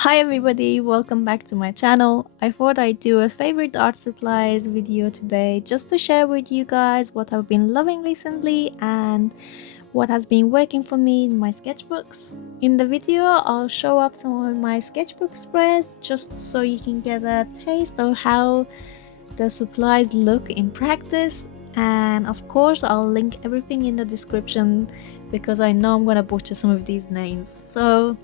Hi everybody, welcome back to my channel. I thought I'd do a favorite art supplies video today just to share with you guys what I've been loving recently and what has been working for me in my sketchbooks. In the video, I'll show up some of my sketchbook spreads just so you can get a taste of how the supplies look in practice, and of course I'll link everything in the description because I know I'm gonna butcher some of these names. So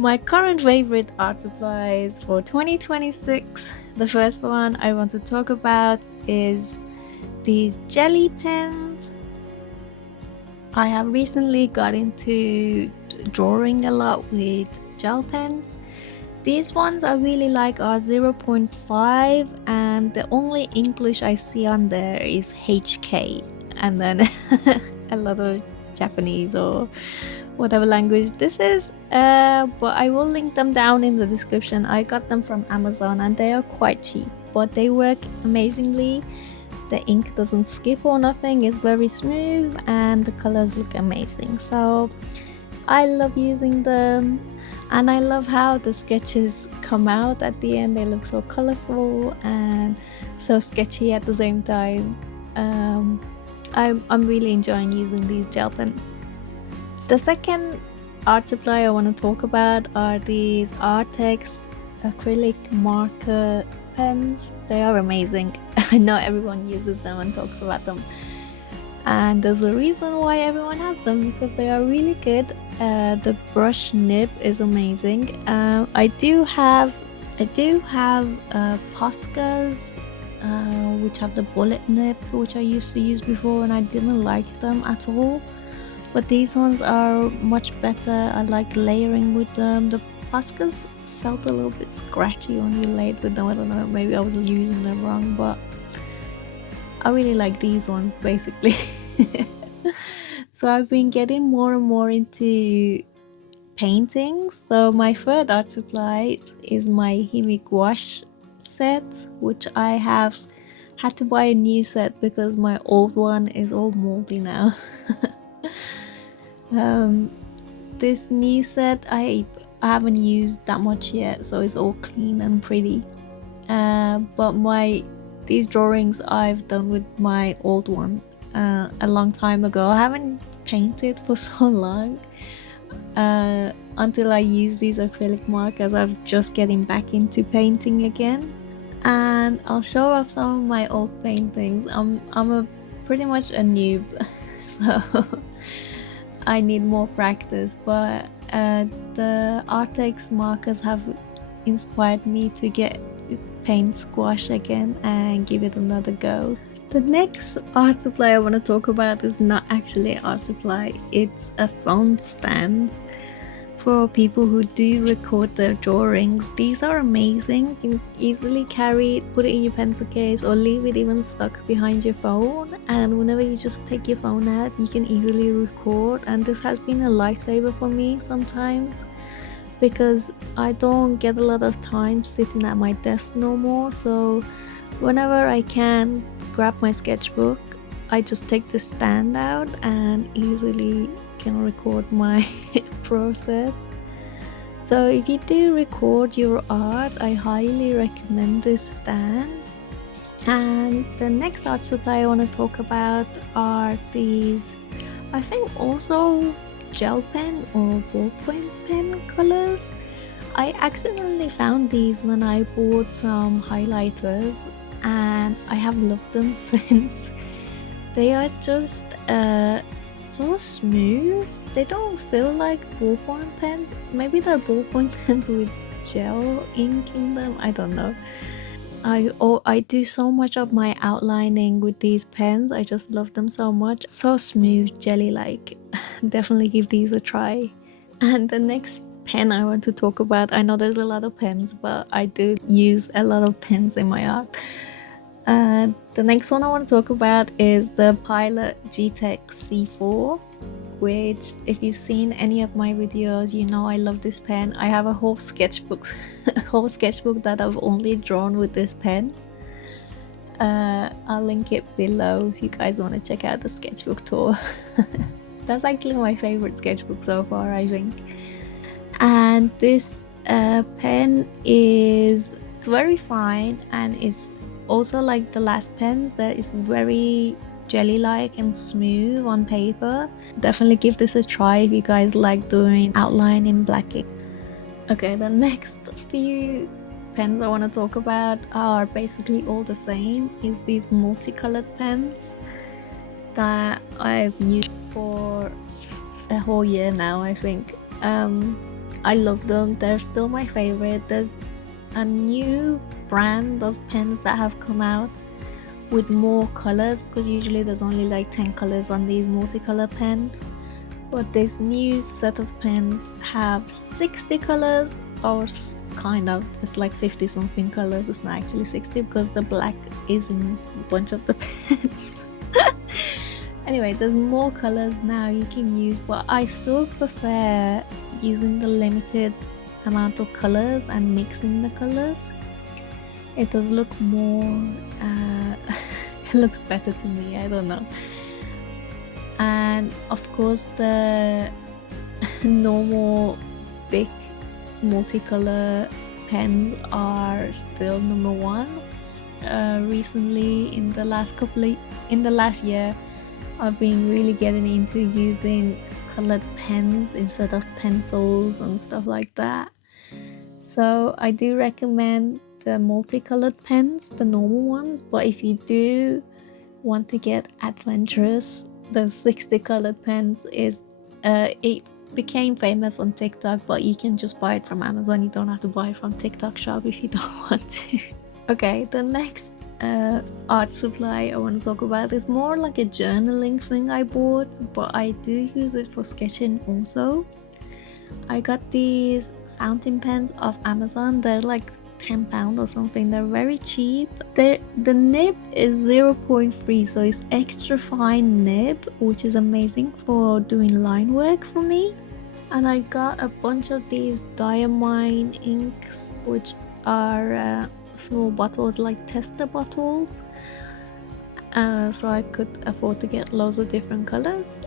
my current favorite art supplies for 2026, the first one I want to talk about is these jelly pens. I have recently got into drawing a lot with gel pens. These ones I really like are 0.5 and the only English I see on there is HK and then a lot of Japanese or whatever language this is, but I will link them down in the description. I got them from Amazon and they are quite cheap, but they work amazingly. The ink doesn't skip or nothing, it's very smooth and the colors look amazing, so I love using them. And I love how the sketches come out at the end. They look so colorful and so sketchy at the same time. I'm really enjoying using these gel pens. The second art supply I want to talk about are these Artex acrylic marker pens. They are amazing. I know everyone uses them and talks about them, and there's a reason why everyone has them, because they are really good. The brush nib is amazing. I do have Poscas which have the bullet nib, which I used to use before and I didn't like them at all. But these ones are much better. I like layering with them. The Poscas felt a little bit scratchy when you laid with them. I don't know, maybe I was using them wrong, but I really like these ones basically. So I've been getting more and more into painting. So my third art supply is my Gouache set, which I have had to buy a new set because my old one is all moldy now. This new set I haven't used that much yet, so it's all clean and pretty. But these drawings I've done with my old one a long time ago. I haven't painted for so long until I use these acrylic markers. I'm just getting back into painting again, and I'll show off some of my old paintings. I'm pretty much a noob, so I need more practice, but the Artex markers have inspired me to paint gouache again and give it another go. The next art supply I want to talk about is not actually an art supply, it's a phone stand for people who do record their drawings. These are amazing. You can easily carry it, put it in your pencil case, or leave it even stuck behind your phone, and whenever you just take your phone out you can easily record. And this has been a lifesaver for me sometimes because I don't get a lot of time sitting at my desk no more, so whenever I can grab my sketchbook, I just take the stand out and easily can record my process. So if you do record your art, I highly recommend this stand. And the next art supply I want to talk about are these, I think also gel pen or ballpoint pen colors. I accidentally found these when I bought some highlighters and I have loved them since. They are just so smooth. They don't feel like ballpoint pens. Maybe they're ballpoint pens with gel ink in them, I don't know. I do so much of my outlining with these pens. I just love them so much. So smooth, jelly like. Definitely give these a try. And the next pen I want to talk about, I know there's a lot of pens, but I do use a lot of pens in my art. The next one I want to talk about is the Pilot G-tec C4, which if you've seen any of my videos, you know I love this pen. I have a whole sketchbook that I've only drawn with this pen. I'll link it below if you guys want to check out the sketchbook tour. That's actually my favorite sketchbook so far, I think. And this pen is very fine, and it's also like the last pens that is very jelly-like and smooth on paper. Definitely give this a try if you guys like doing outline in black ink. Okay, the next few pens I want to talk about are basically all the same. Is these multicolored pens that I've used for a whole year now, I think. I love them. They're still my favorite. There's a new brand of pens that have come out with more colors, because usually there's only like 10 colors on these multicolor pens, but this new set of pens have 60 colors, or kind of, it's like 50 something colors. It's not actually 60 because the black is in a bunch of the pens. Anyway, there's more colors now you can use, but I still prefer using the limited amount of colors and mixing the colors. It does look more it looks better to me, I don't know. And of course the normal big multicolor pens are still number one. Recently, in the last year, I've been really getting into using colored pens instead of pencils and stuff like that. So I do recommend the multicolored pens, the normal ones, but if you do want to get adventurous, the 60 colored pens is it became famous on TikTok, but you can just buy it from Amazon. You don't have to buy it from TikTok shop if you don't want to. Okay, the next art supply I want to talk about is more like a journaling thing I bought, but I do use it for sketching also. I got these fountain pens off Amazon. They're like £10 or something. They're very cheap. The nib is 0.3, so it's extra fine nib, which is amazing for doing line work for me. And I got a bunch of these diamine inks, which are small bottles, like tester bottles, so I could afford to get loads of different colors,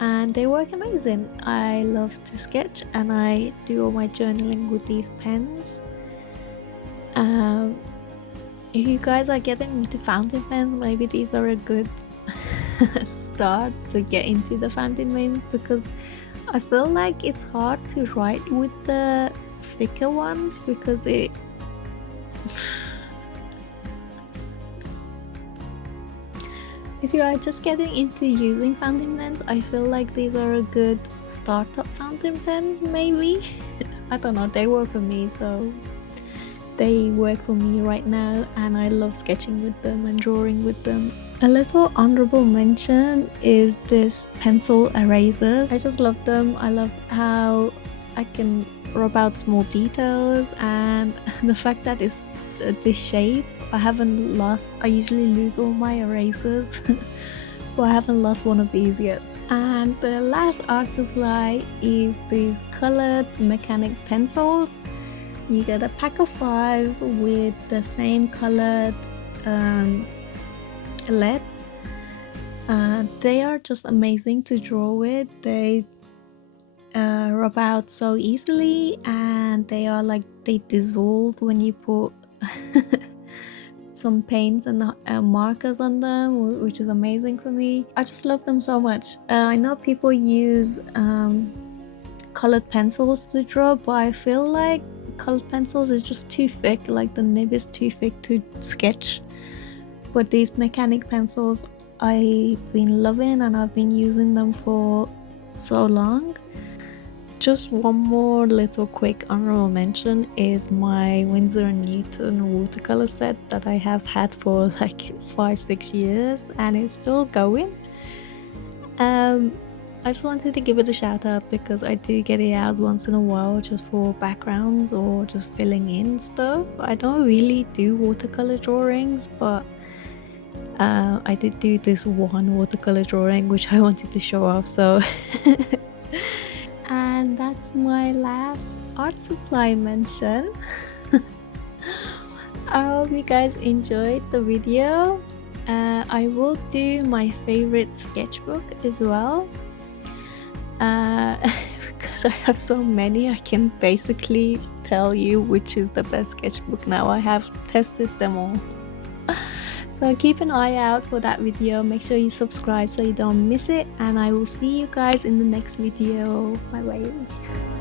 and they work amazing. I love to sketch and I do all my journaling with these pens. If you guys are getting into fountain pens, maybe these are a good start to get into the fountain pens, because I feel like it's hard to write with the thicker ones, because if you are just getting into using fountain pens, I feel like these are a good startup fountain pens, maybe. I don't know, they work for me, so they work for me right now, and I love sketching with them and drawing with them. A little honorable mention is this pencil erasers. I just love them. I love how I can rub out small details, and the fact that it's this shape. I usually lose all my erasers, but I haven't lost one of these yet. And the last art supply is these colored mechanics pencils. You get a pack of 5 with the same colored lead. They are just amazing to draw with. They rub out so easily, and they dissolve when you put some paints and markers on them, which is amazing for me. I just love them so much. I know people use colored pencils to draw, but I feel like colored pencils is just too thick, like the nib is too thick to sketch. But these mechanic pencils I've been loving, and I've been using them for so long. Just one more little quick honorable mention is my Winsor & Newton watercolor set that I have had for like 5-6 years, and it's still going. I just wanted to give it a shout out because I do get it out once in a while, just for backgrounds or just filling in stuff. I don't really do watercolor drawings, but I did do this one watercolor drawing which I wanted to show off, so and that's my last art supply mention. I hope you guys enjoyed the video. I will do my favorite sketchbook as well, because I have so many, I can basically tell you which is the best sketchbook now. I have tested them all. So keep an eye out for that video. Make sure you subscribe so you don't miss it, and I will see you guys in the next video. Bye bye.